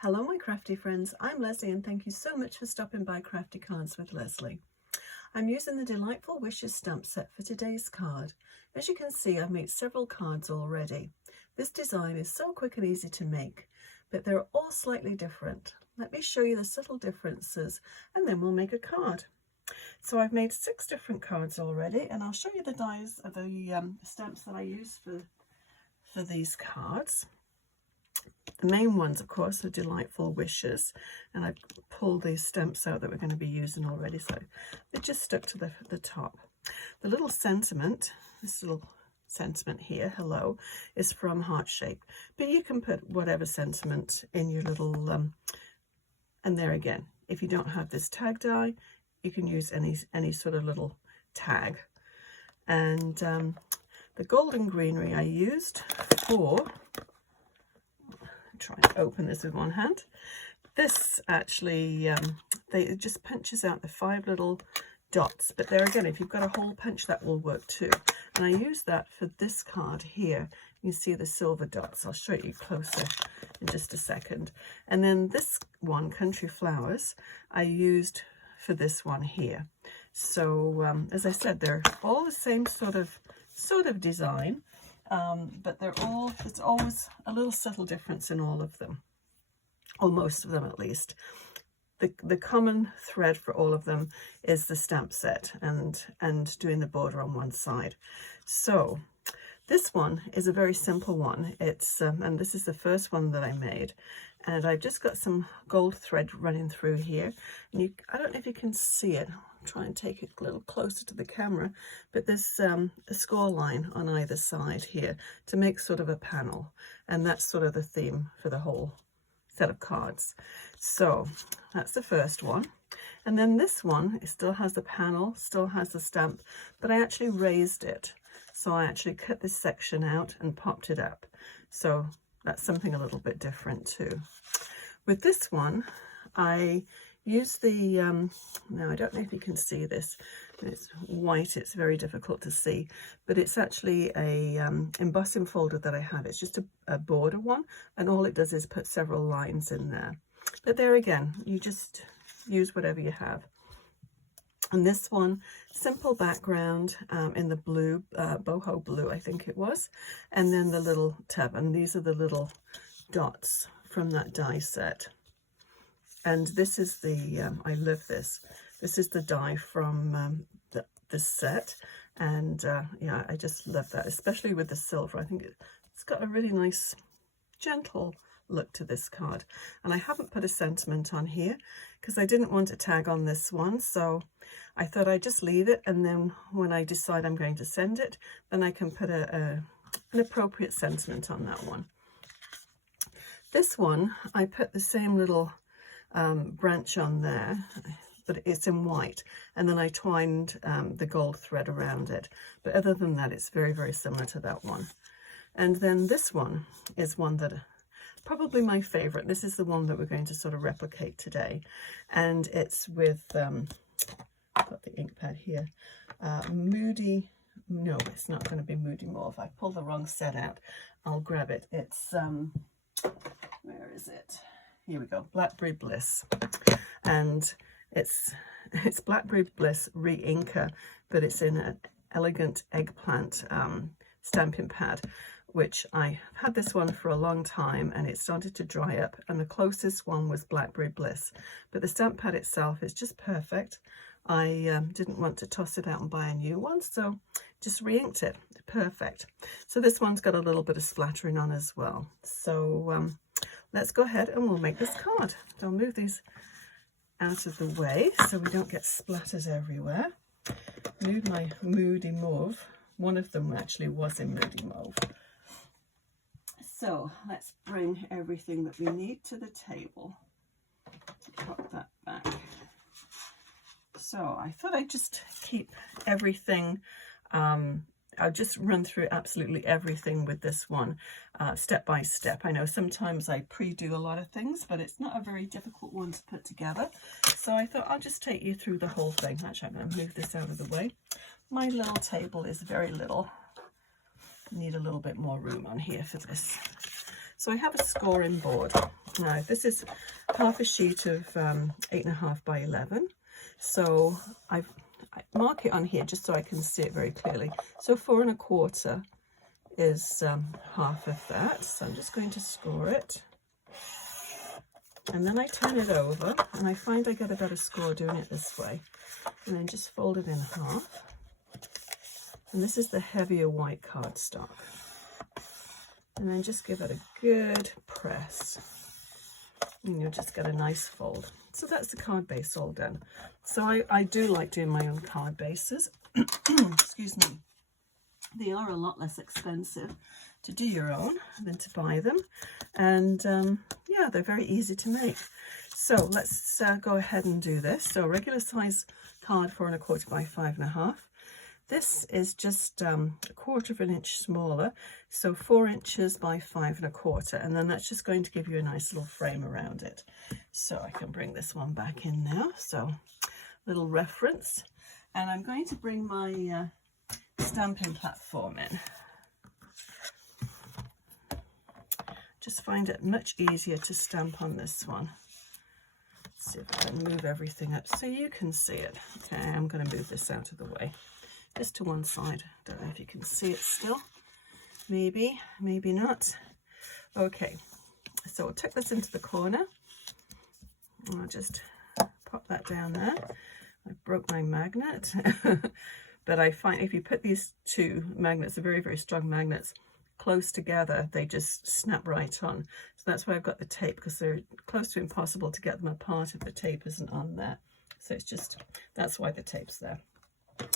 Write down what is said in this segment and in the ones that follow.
Hello my crafty friends, I'm Lesley and thank you so much for stopping by Crafty Cards with Lesley. I'm using the Delightful Wishes stamp set for today's card. As you can see, I've made several cards already. This design is so quick and easy to make, but they're all slightly different. Let me show you the subtle differences and then we'll make a card. So I've made 6 different cards already and I'll show you the dies of the stamps that I use for these cards. The main ones, of course, are Delightful Wishes, and I've pulled these stamps out that we're going to be using already, so they're just stuck to the top. The little sentiment, this little sentiment here, hello, is from Heart Shape, but you can put whatever sentiment in your little, and there again, if you don't have this tag die, you can use any sort of little tag. And the golden greenery I used for, try and open this with one hand. This actually, it just punches out the 5 little dots, but there again, if you've got a hole punch, that will work too. And I use that for this card here. You see the silver dots. I'll show you closer in just a second. And then this one, Country Flowers, I used for this one here. So as I said, they're all the same sort of design. But there's always a little subtle difference in all of them, or most of them at least. The common thread for all of them is the stamp set and doing the border on one side. So this one is a very simple one. It's and this is the first one that I made, and I've just got some gold thread running through here. And I don't know if you can see it. Try and take it a little closer to the camera, but there's a score line on either side here to make sort of a panel, and that's sort of the theme for the whole set of cards. So that's the first one, and then this one, it still has the panel, still has the stamp, but I actually raised it. So I actually cut this section out and popped it up. So that's something a little bit different too. With this one, I use the, now I don't know if you can see this, it's white, it's very difficult to see, but it's actually a embossing folder that I have. It's just a border one, and all it does is put several lines in there. But there again, you just use whatever you have. And this one, simple background in the blue, boho blue I think it was, and then the little tab, and these are the little dots from that die set. And this is the, I love this. This is the die from this set. And yeah, I just love that, especially with the silver. I think it's got a really nice, gentle look to this card. And I haven't put a sentiment on here because I didn't want to tag on this one. So I thought I'd just leave it. And then when I decide I'm going to send it, then I can put an appropriate sentiment on that one. This one, I put the same little branch on there, but it's in white, and then I twined the gold thread around it. But other than that, it's very, very similar to that one. And then this one is one that probably my favorite. This is the one that we're going to sort of replicate today, and it's with I've got the ink pad here, Moody, no, it's not going to be Moody Mauve. I pulled the wrong set out. I'll grab it. It's where is it? Here we go, Blackberry Bliss, and it's Blackberry Bliss re-inker, but it's in an elegant eggplant stamping pad, which I had this one for a long time, and it started to dry up, and the closest one was Blackberry Bliss, but the stamp pad itself is just perfect. I didn't want to toss it out and buy a new one, so just re-inked it. Perfect. So this one's got a little bit of splattering on as well. So let's go ahead and we'll make this card. I'll move these out of the way so we don't get splatters everywhere. Move my Moody Mauve. One of them actually was in Moody Mauve. So let's bring everything that we need to the table. Pop that back. So I thought I'd just keep everything, I'll just run through absolutely everything with this one step by step. I know sometimes I pre-do a lot of things, but it's not a very difficult one to put together. So I thought I'll just take you through the whole thing. Actually, I'm going to move this out of the way. My little table is very little. Need a little bit more room on here for this. So I have a scoring board, Now this is half a sheet of 8.5 by 11, so I mark it on here just so I can see it very clearly. So 4 1/4 is half of that, so I'm just going to score it, and then I turn it over, and I find I get a better score doing it this way, and then just fold it in half. And this is the heavier white cardstock, and then just give it a good press, and you'll just get a nice fold. So that's the card base all done. So I do like doing my own card bases. Excuse me. They are a lot less expensive to do your own than to buy them, and yeah, they're very easy to make. So let's go ahead and do this. So regular size card, 4 1/4 by 5.5. This is just 1/4 of an inch smaller, so 4 inches by 5 1/4, and then that's just going to give you a nice little frame around it. So I can bring this one back in now, so little reference, and I'm going to bring my Stampin' platform in. Just find it much easier to stamp on this one. Let's see if I can move everything up so you can see it. Okay, I'm going to move this out of the way. Just to one side. Don't know if you can see it still. Maybe, maybe not. Okay, so I'll tuck this into the corner. I'll just pop that down there. I broke my magnet. But I find if you put these two magnets, they're very, very strong magnets, close together, they just snap right on. So that's why I've got the tape, because they're close to impossible to get them apart if the tape isn't on there. So it's just, that's why the tape's there.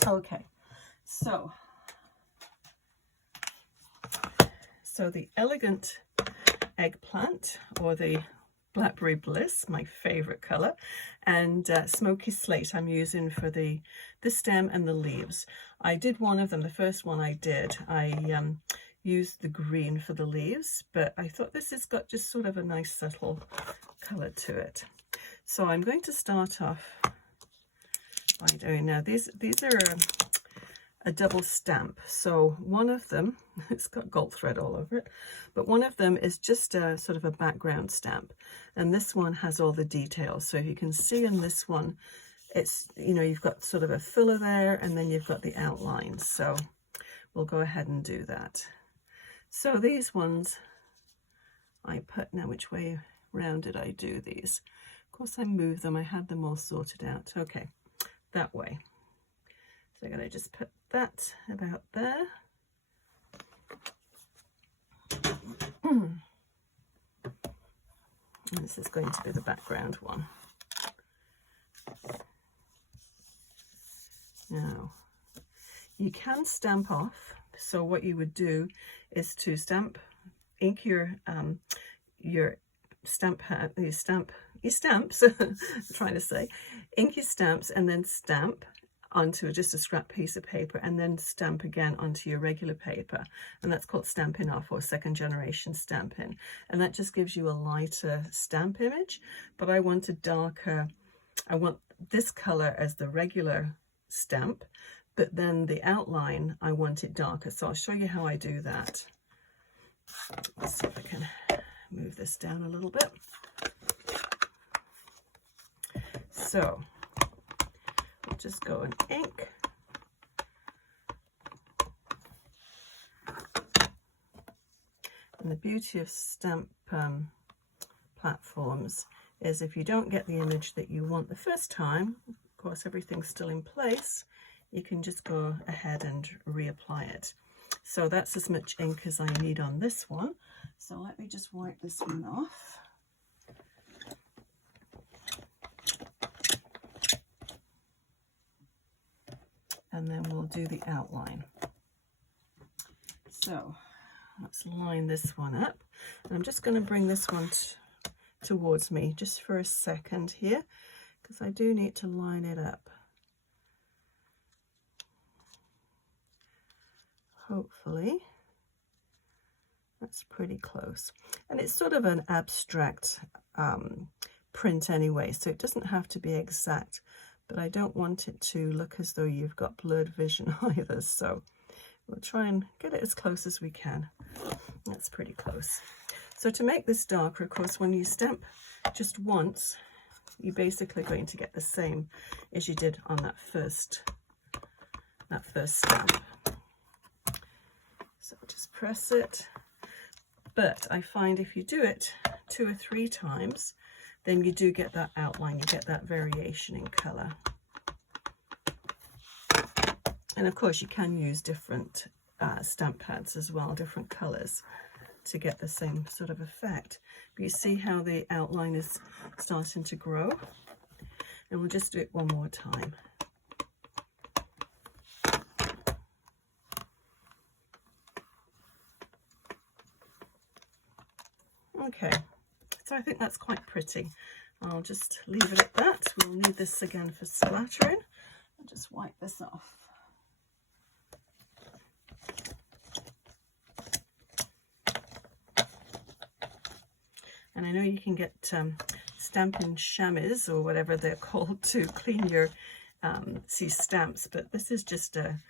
Okay. So the Elegant Eggplant, or the Blackberry Bliss, my favorite color, and Smoky Slate I'm using for the stem and the leaves. I did one of them, the first one I did, I used the green for the leaves, but I thought this has got just sort of a nice subtle color to it. So I'm going to start off by doing, now these are a double stamp. So one of them, it's got gold thread all over it, but one of them is just a sort of a background stamp, and this one has all the details. So you can see in this one, it's, you know, you've got sort of a filler there, and then you've got the outlines. So we'll go ahead and do that. So these ones I put, now which way round did I do these? Of course I moved them, I had them all sorted out. Okay, that way. So I'm going to just put that about there. And this is going to be the background one. Now, you can stamp off. So what you would do is to ink your stamps, I'm trying to say, ink your stamps and then stamp onto just a scrap piece of paper, and then stamp again onto your regular paper, and that's called Stampin' Off, or second generation Stampin', and that just gives you a lighter stamp image. But I want a darker, I want this color as the regular stamp, but then the outline I want it darker. So I'll show you how I do that. Let's see if I can move this down a little bit. So I'll just go and ink. And the beauty of stamp platforms is if you don't get the image that you want the first time, of course everything's still in place, you can just go ahead and reapply it. So that's as much ink as I need on this one. So let me just wipe this one off. And then we'll do the outline. So let's line this one up. And I'm just going to bring this one towards me just for a second here, because I do need to line it up. Hopefully that's pretty close. And it's sort of an abstract print anyway, so it doesn't have to be exact, but I don't want it to look as though you've got blurred vision either, so we'll try and get it as close as we can. That's pretty close. So to make this darker, of course, when you stamp just once, you're basically going to get the same as you did on that first stamp. So just press it. But I find if you do it 2 or 3 times, then you do get that outline, you get that variation in colour. And of course you can use different stamp pads as well, different colours, to get the same sort of effect. But you see how the outline is starting to grow? And we'll just do it one more time. Okay, so I think that's quite pretty. I'll just leave it at that. We'll need this again for splattering. I'll just wipe this off. And I know you can get Stampin' chamois or whatever they're called to clean your stamps, but this is just a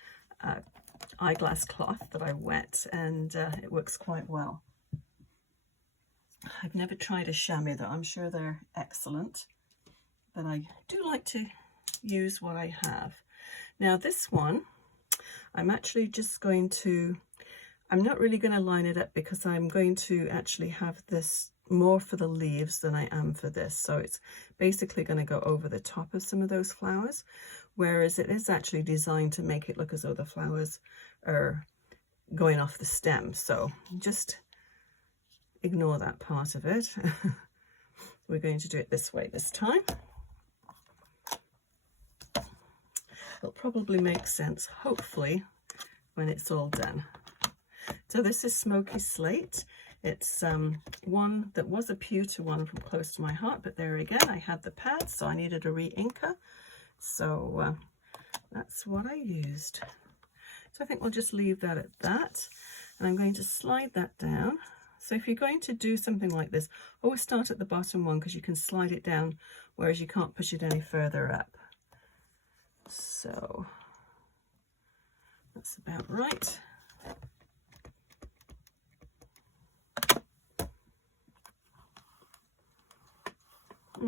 eyeglass cloth that I wet, and it works quite well. I've never tried a chamois though. I'm sure they're excellent, but I do like to use what I have. Now this one, I'm actually just going to, I'm not really going to line it up because I'm going to actually have this more for the leaves than I am for this. So it's basically going to go over the top of some of those flowers, whereas it is actually designed to make it look as though the flowers are going off the stem. So just ignore that part of it. We're going to do it this way this time. It'll probably make sense, hopefully, when it's all done. So this is Smoky Slate. It's one that was a pewter one from close to my heart, but there again, I had the pad, so I needed a re-inker. So that's what I used. So I think we'll just leave that at that. And I'm going to slide that down. So if you're going to do something like this, always start at the bottom one because you can slide it down, whereas you can't push it any further up. So that's about right.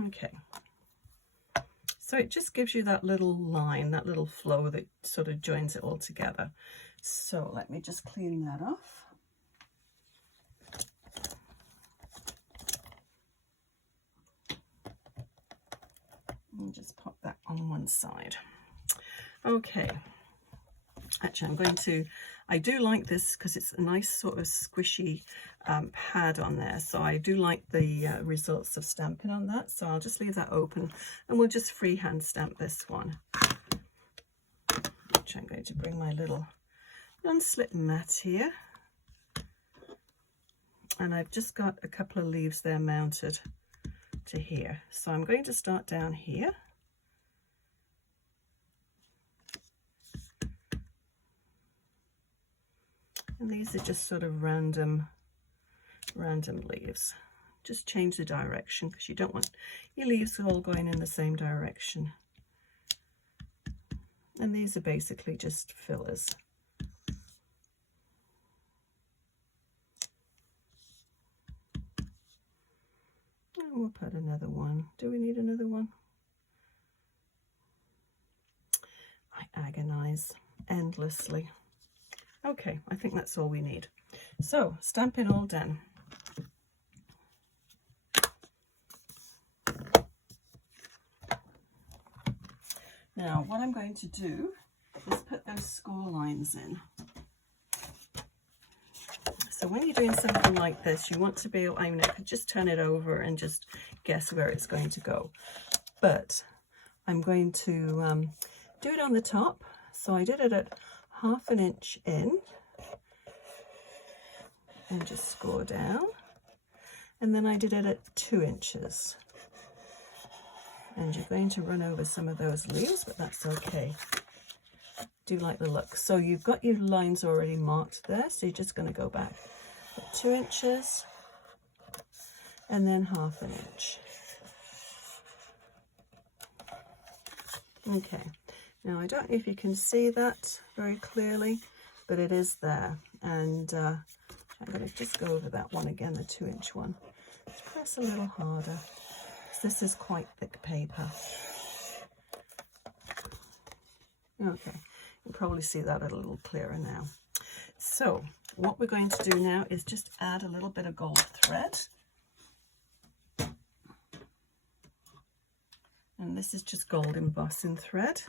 Okay, so it just gives you that little line, that little flow that sort of joins it all together. So let me just clean that off. And just pop that on one side. Okay, actually I do like this because it's a nice sort of squishy pad on there, so I do like the results of Stampin' on that, so I'll just leave that open and we'll just freehand stamp this one, which I'm going to bring my little non-slip mat here, and I've just got a couple of leaves there mounted to here, so I'm going to start down here. And these are just sort of random leaves. Just change the direction because you don't want your leaves all going in the same direction. And these are basically just fillers. And we'll put another one. Do we need another one? I agonize endlessly. Okay, I think that's all we need. So, Stampin' all done. Now, what I'm going to do is put those score lines in. So when you're doing something like this, you want to be able, I mean, I could just turn it over and just guess where it's going to go. But I'm going to do it on the top. So I did it at 1/2 inch in and just score down, and then I did it at 2 inches, and you're going to run over some of those leaves, but that's okay. Do like the look. So you've got your lines already marked there, so you're just going to go back at 2 inches and then 1/2 inch. Okay. Now, I don't know if you can see that very clearly, but it is there. And I'm going to just go over that one again, the 2-inch one. Just press a little harder, because this is quite thick paper. Okay, you can probably see that a little clearer now. So what we're going to do now is just add a little bit of gold thread. And this is just gold embossing thread.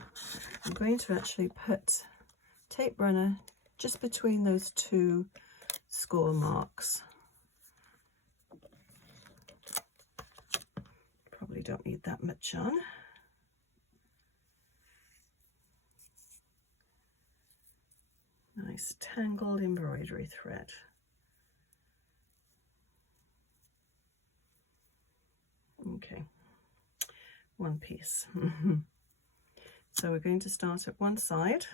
I'm going to actually put tape runner just between those two score marks. Probably don't need that much on. Nice tangled embroidery thread. Okay, one piece. So we're going to start at one side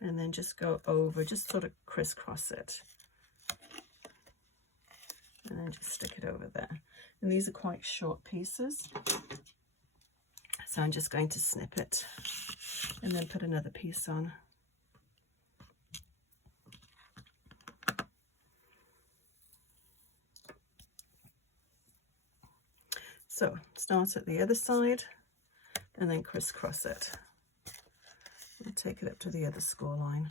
and then just go over, just sort of crisscross it. And then just stick it over there. And these are quite short pieces. So I'm just going to snip it and then put another piece on. So start at the other side and then crisscross it. And take it up to the other score line.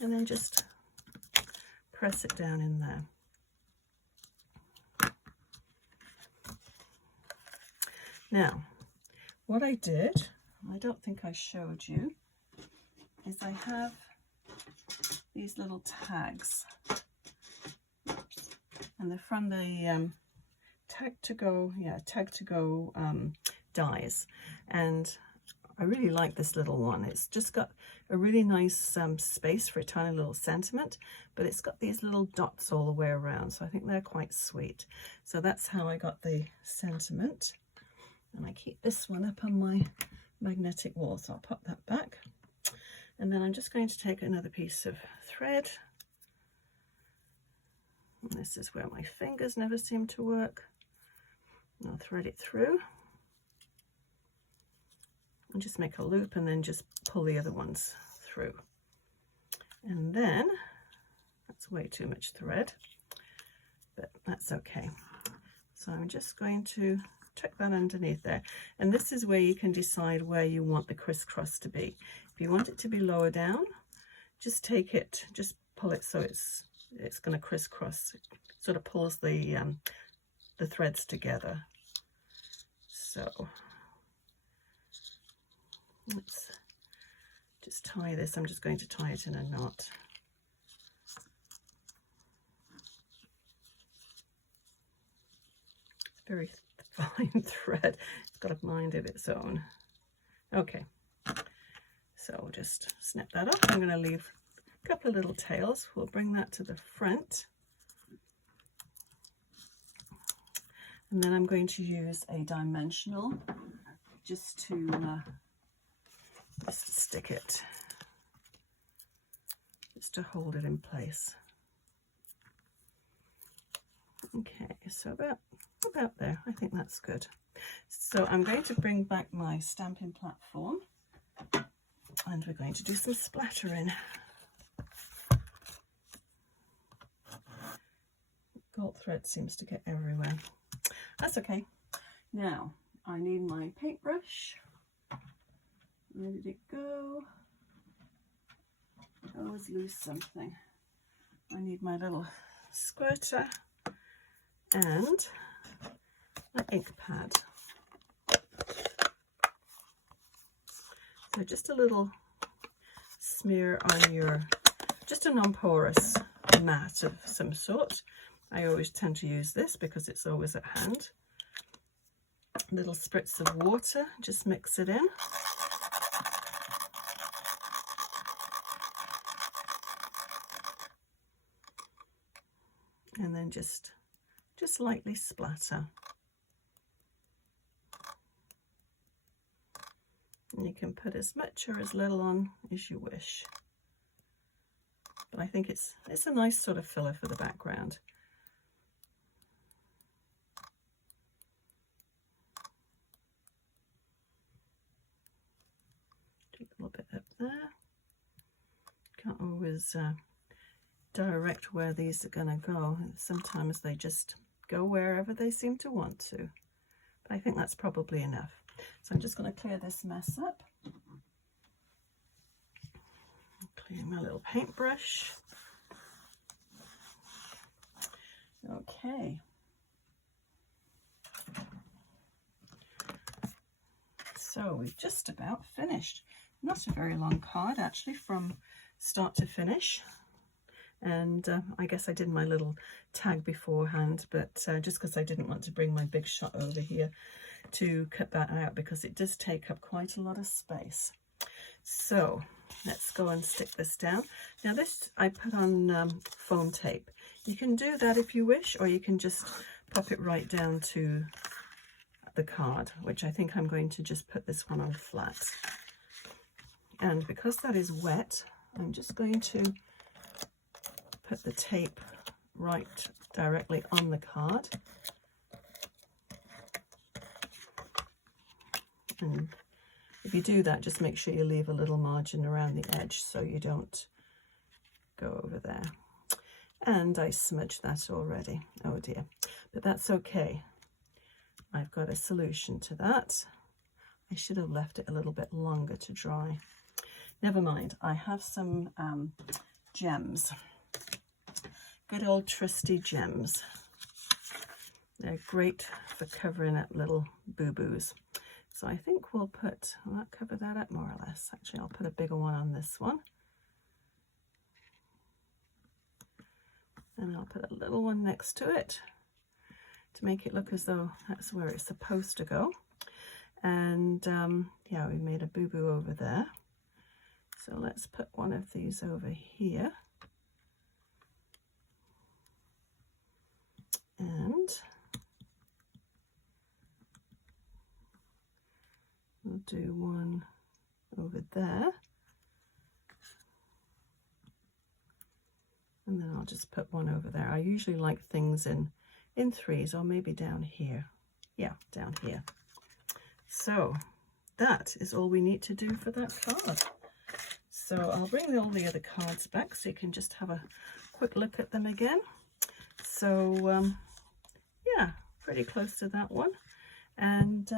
And then just press it down in there. Now, what I did, I don't think I showed you, is I have these little tags. And they're from the Tag to Go dies, and I really like this little one. It's just got a really nice space for a tiny little sentiment, but it's got these little dots all the way around, so I think they're quite sweet. So that's how I got the sentiment, and I keep this one up on my magnetic wall, so I'll pop that back. And then I'm just going to take another piece of thread. And this is where my fingers never seem to work. I'll thread it through and just make a loop and then just pull the other ones through. And then, that's way too much thread, but that's okay. So I'm just going to tuck that underneath there. And this is where you can decide where you want the crisscross to be. If you want it to be lower down, just take it, just pull it so it's going to crisscross. It sort of pulls the threads together. So let's just tie this. I'm just going to tie it in a knot. It's very fine thread. It's got a mind of its own. Okay, so we'll just snip that up. I'm going to leave a couple of little tails. We'll bring that to the front. And then I'm going to use a dimensional just to stick it, just to hold it in place. Okay, so about there. I think that's good. So I'm going to bring back my Stampin' platform and we're going to do some splattering. Gold thread seems to get everywhere. That's okay. Now, I need my paintbrush. Where did it go? I always lose something. I need my little squirter and my ink pad. So just a little smear on your, just a non-porous mat of some sort. I always tend to use this because it's always at hand. Little spritz of water, just mix it in. And then just lightly splatter. And you can put as much or as little on as you wish. But I think it's a nice sort of filler for the background. A little bit up there. Can't always direct where these are going to go. Sometimes they just go wherever they seem to want to. But I think that's probably enough. So I'm just going to clear this mess up. Clear my little paintbrush. Okay. So we've just about finished. Not a very long card actually from start to finish. And I guess I did my little tag beforehand, but just because I didn't want to bring my big shot over here to cut that out, because it does take up quite a lot of space. So let's go and stick this down. Now this I put on foam tape. You can do that if you wish, or you can just pop it right down to the card, which I think I'm going to just put this one on flat. And because that is wet, I'm just going to put the tape right directly on the card. And if you do that, just make sure you leave a little margin around the edge so you don't go over there. And I smudged that already. Oh dear. But that's okay. I've got a solution to that. I should have left it a little bit longer to dry. Never mind. I have some gems. Good old trusty gems. They're great for covering up little boo-boos. So I think we'll put, will that cover that up more or less? Actually, I'll put a bigger one on this one. And I'll put a little one next to it to make it look as though that's where it's supposed to go. And yeah, we made a boo-boo over there. So let's put one of these over here. And we'll do one over there. And then I'll just put one over there. I usually like things in threes, or maybe down here. Yeah, down here. So that is all we need to do for that card. So I'll bring all the other cards back so you can just have a quick look at them again. So yeah, pretty close to that one. And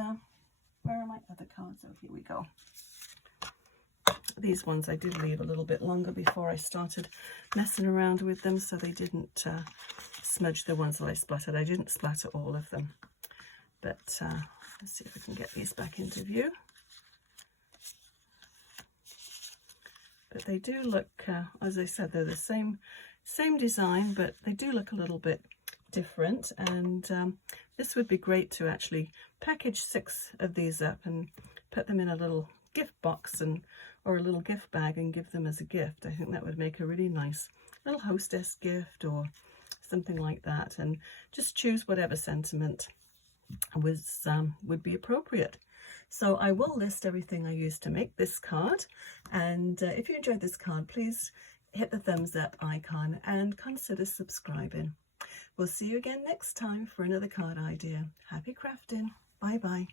where are my other cards? Oh, here we go. These ones I did leave a little bit longer before I started messing around with them, so they didn't smudge the ones that I splattered. I didn't splatter all of them. But let's see if we can get these back into view. But they do look, as I said, they're the same design, but they do look a little bit different. And this would be great to actually package 6 of these up and put them in a little gift box or a little gift bag and give them as a gift. I think that would make a really nice little hostess gift or something like that. And just choose whatever sentiment would be appropriate. So I will list everything I used to make this card, and if you enjoyed this card, please hit the thumbs up icon and consider subscribing. We'll see you again next time for another card idea. Happy crafting. Bye bye.